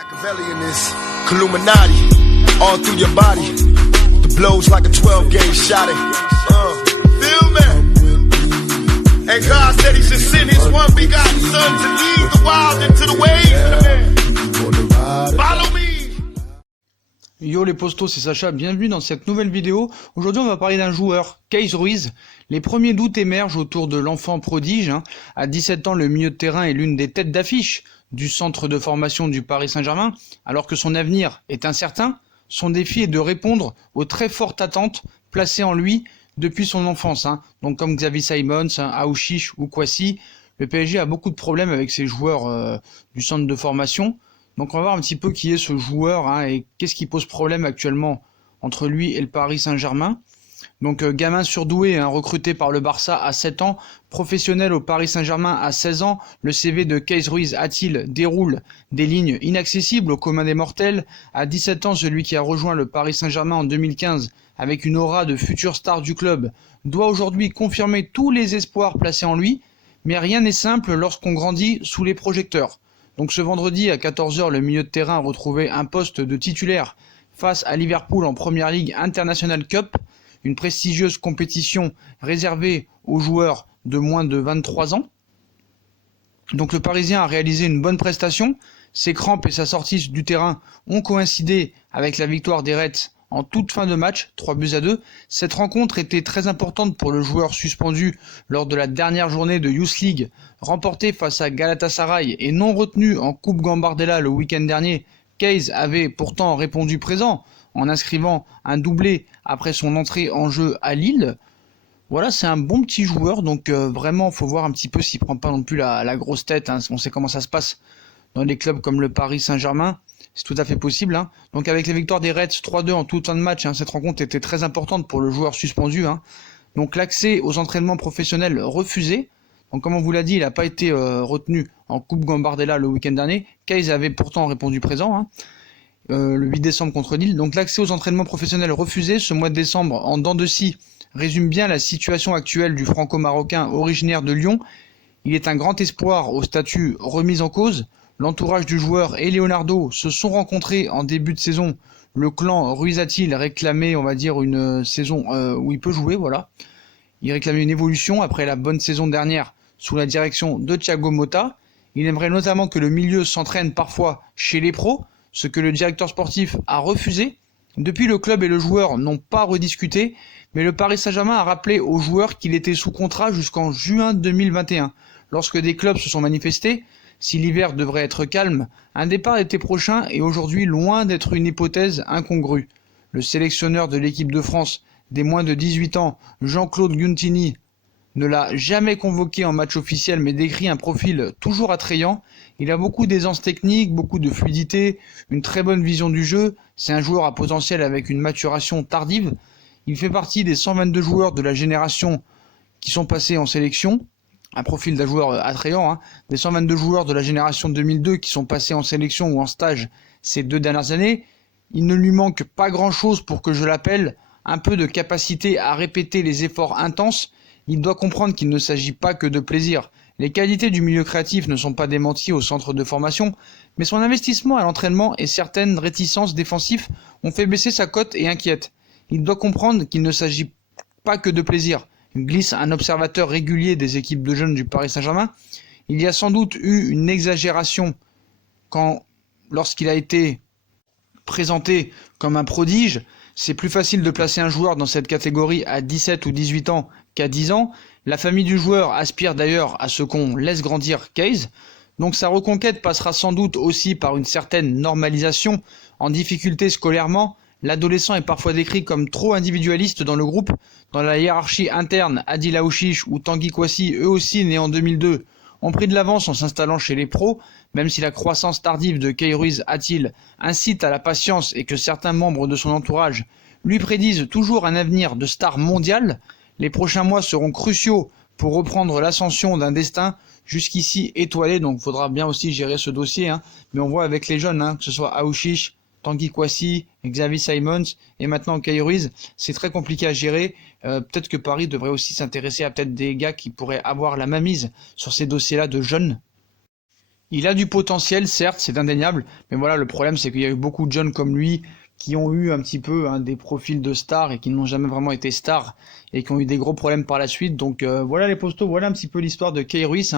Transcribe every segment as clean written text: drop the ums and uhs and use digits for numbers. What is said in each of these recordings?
Machiavelli in this Illuminati, all through your body. The blows like a 12-gauge shot. Feel me? And God said He should send His one begotten Son to lead the wild into the ways. Follow me. Yo les postos, c'est Sacha, bienvenue dans cette nouvelle vidéo. Aujourd'hui on va parler d'un joueur, Keith Ruiz. Les premiers doutes émergent autour de l'enfant prodige. À 17 ans, le milieu de terrain est l'une des têtes d'affiche du centre de formation du Paris Saint-Germain. Alors que son avenir est incertain, son défi est de répondre aux très fortes attentes placées en lui depuis son enfance. Donc comme Xavi Simons, Aouchiche ou Kouassi, le PSG a beaucoup de problèmes avec ses joueurs du centre de formation. Donc on va voir un petit peu qui est ce joueur et qu'est-ce qui pose problème actuellement entre lui et le Paris Saint-Germain. Donc gamin surdoué, recruté par le Barça à 7 ans, professionnel au Paris Saint-Germain à 16 ans, le CV de Keith Ruiz déroule des lignes inaccessibles au commun des mortels. À 17 ans, celui qui a rejoint le Paris Saint-Germain en 2015 avec une aura de future star du club doit aujourd'hui confirmer tous les espoirs placés en lui, mais rien n'est simple lorsqu'on grandit sous les projecteurs. Donc ce vendredi à 14 h, le milieu de terrain a retrouvé un poste de titulaire face à Liverpool en Premier League International Cup, une prestigieuse compétition réservée aux joueurs de moins de 23 ans. Donc le Parisien a réalisé une bonne prestation, ses crampes et sa sortie du terrain ont coïncidé avec la victoire des Reds en toute fin de match, 3-2. Cette rencontre était très importante pour le joueur suspendu lors de la dernière journée de Youth League, remportée face à Galatasaray et non retenu en Coupe Gambardella le week-end dernier. Keith avait pourtant répondu présent en inscrivant un doublé après son entrée en jeu à Lille. Voilà, c'est un bon petit joueur, donc vraiment, faut voir un petit peu s'il prend pas non plus la grosse tête. On sait comment ça se passe dans des clubs comme le Paris Saint-Germain. C'est tout à fait possible. Donc avec les victoires des Reds 3-2 en toute fin de match, cette rencontre était très importante pour le joueur suspendu. Donc l'accès aux entraînements professionnels refusé. Donc comme on vous l'a dit, il n'a pas été retenu en Coupe Gambardella le week-end dernier. Keith avait pourtant répondu présent le 8 décembre contre Lille. Donc l'accès aux entraînements professionnels refusé ce mois de décembre en dents de scie résume bien la situation actuelle du franco-marocain originaire de Lyon. Il est un grand espoir au statut remis en cause. L'entourage du joueur et Leonardo se sont rencontrés en début de saison. Le clan Ruiz-a-t-il réclamait, on va dire, une saison où il peut jouer, voilà. Il réclamait une évolution après la bonne saison dernière sous la direction de Thiago Motta. Il aimerait notamment que le milieu s'entraîne parfois chez les pros, ce que le directeur sportif a refusé. Depuis, le club et le joueur n'ont pas rediscuté, mais le Paris Saint-Germain a rappelé au joueur qu'il était sous contrat jusqu'en juin 2021. Lorsque des clubs se sont manifestés, si l'hiver devrait être calme, un départ était prochain et aujourd'hui loin d'être une hypothèse incongrue. Le sélectionneur de l'équipe de France des moins de 18 ans, Jean-Claude Guntini, ne l'a jamais convoqué en match officiel mais décrit un profil toujours attrayant. Il a beaucoup d'aisance technique, beaucoup de fluidité, une très bonne vision du jeu. C'est un joueur à potentiel avec une maturation tardive. Il fait partie des 122 joueurs de la génération qui sont passés en sélection. Un profil d'un joueur attrayant, des 122 joueurs de la génération 2002 qui sont passés en sélection ou en stage ces 2 dernières années. Il ne lui manque pas grand-chose pour que je l'appelle, un peu de capacité à répéter les efforts intenses. Il doit comprendre qu'il ne s'agit pas que de plaisir. Les qualités du milieu créatif ne sont pas démenties au centre de formation, mais son investissement à l'entraînement et certaines réticences défensives ont fait baisser sa cote et inquiète. Il doit comprendre qu'il ne s'agit pas que de plaisir. Glisse un observateur régulier des équipes de jeunes du Paris Saint-Germain. Il y a sans doute eu une exagération lorsqu'il a été présenté comme un prodige. C'est plus facile de placer un joueur dans cette catégorie à 17 ou 18 ans qu'à 10 ans. La famille du joueur aspire d'ailleurs à ce qu'on laisse grandir Keith. Donc sa reconquête passera sans doute aussi par une certaine normalisation. En difficulté scolairement, l'adolescent est parfois décrit comme trop individualiste dans le groupe. Dans la hiérarchie interne, Adil Aouchiche ou Tanguy Kouassi, eux aussi nés en 2002, ont pris de l'avance en s'installant chez les pros, même si la croissance tardive de Keith Ruiz incite à la patience et que certains membres de son entourage lui prédisent toujours un avenir de star mondiale. Les prochains mois seront cruciaux pour reprendre l'ascension d'un destin jusqu'ici étoilé, donc il faudra bien aussi gérer ce dossier, mais on voit avec les jeunes, que ce soit Aouchiche, Tanguy Kouassi, Xavi Simons et maintenant Keith Ruiz, c'est très compliqué à gérer. Peut-être que Paris devrait aussi s'intéresser à peut-être des gars qui pourraient avoir la mainmise sur ces dossiers-là de jeunes. Il a du potentiel, certes, c'est indéniable, mais voilà, le problème c'est qu'il y a eu beaucoup de jeunes comme lui qui ont eu un petit peu des profils de stars et qui n'ont jamais vraiment été stars et qui ont eu des gros problèmes par la suite. Donc voilà les postos, voilà un petit peu l'histoire de Kay Ruiz.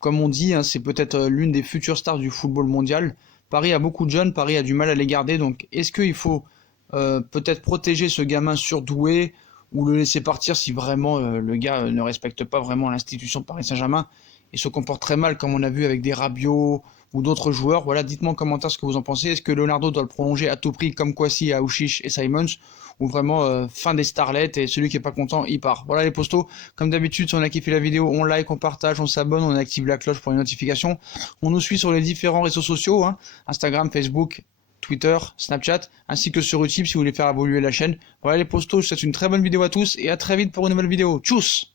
Comme on dit, c'est peut-être l'une des futures stars du football mondial. Paris a beaucoup de jeunes, Paris a du mal à les garder. Donc est-ce qu'il faut peut-être protéger ce gamin surdoué ou le laisser partir si vraiment le gars ne respecte pas vraiment l'institution Paris Saint-Germain et se comporte très mal comme on a vu avec des Rabiot ou d'autres joueurs? Voilà, dites-moi en commentaire ce que vous en pensez. Est-ce que Leonardo doit le prolonger à tout prix comme Kwasi, Aouchiche et Simons, ou vraiment fin des starlets et celui qui est pas content il part? Voilà les postos, comme d'habitude si on a kiffé la vidéo, on like, on partage, on s'abonne, on active la cloche pour les notifications, on nous suit sur les différents réseaux sociaux, Instagram, Facebook, Twitter, Snapchat, ainsi que sur YouTube si vous voulez faire évoluer la chaîne. Voilà les postos, je vous souhaite une très bonne vidéo à tous et à très vite pour une nouvelle vidéo. Tchuss!